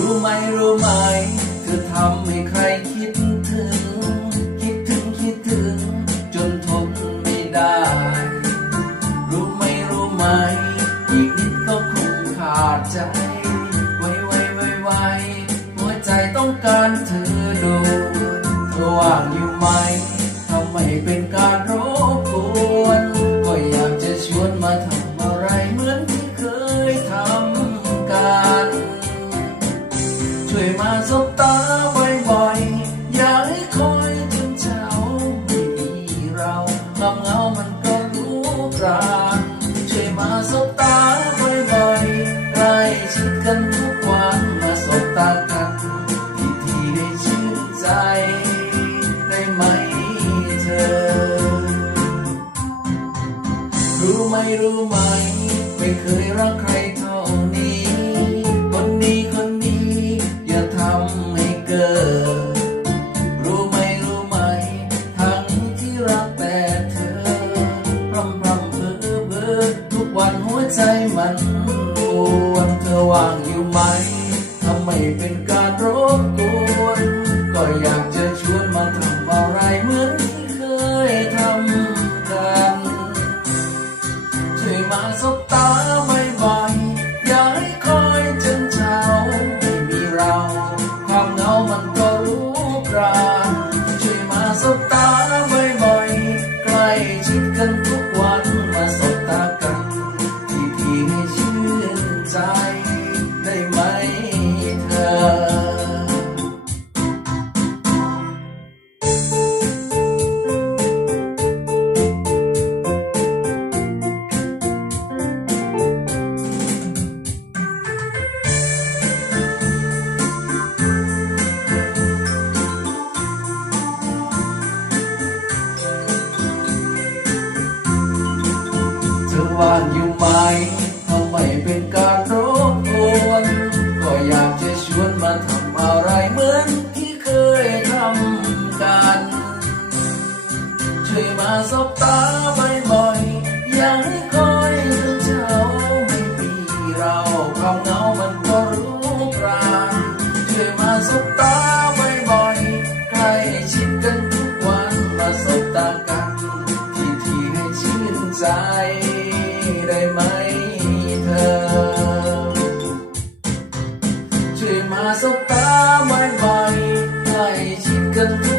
รู้ไหมรู้ไหม เธอทำให้ใครคิดถึง คิดถึงคิดถึง จนทนไม่ได้ รู้ไหมรู้ไหม อีกนิดก็คงขาดใจ ไวไวไวไวหัวใจต้องการเธอดูเธอว่างอยู่ไหม มาสบตาบ่อยๆ อย่าให้คอยจนเช้าไม่มีเราความเหงามันก็รู้กรานช่วยมาสบตาบ่อยๆใกล้ชิดกันทุกวันมาสบตากันที่ทีๆได้ชื่นใจได้ไหมเธอ รู้ไหมรู้ไหม ไม่เคยรักใคร ไมทำไมเป็นการรบกวนก็อยากจะชวนมาทำอะไรเหมือนที่เคยทำกันช่วยมาสบตาบ่อยๆอย่าให้คอยจนเช้าไม่มีเรา ความเหงามันก็รู้กรานช่วยมาสบตา เธอว่างอยู่ไหมทำไมเป็นการรบกวนก็อยากจะชวนมาทำอะไรเหมือนที่เคยทำกัน ช่วยมาสบตาบ่อยๆอย่าให้คอยจนเช้าไม่มีเราความเหงามันก็รู้ กล้ชิ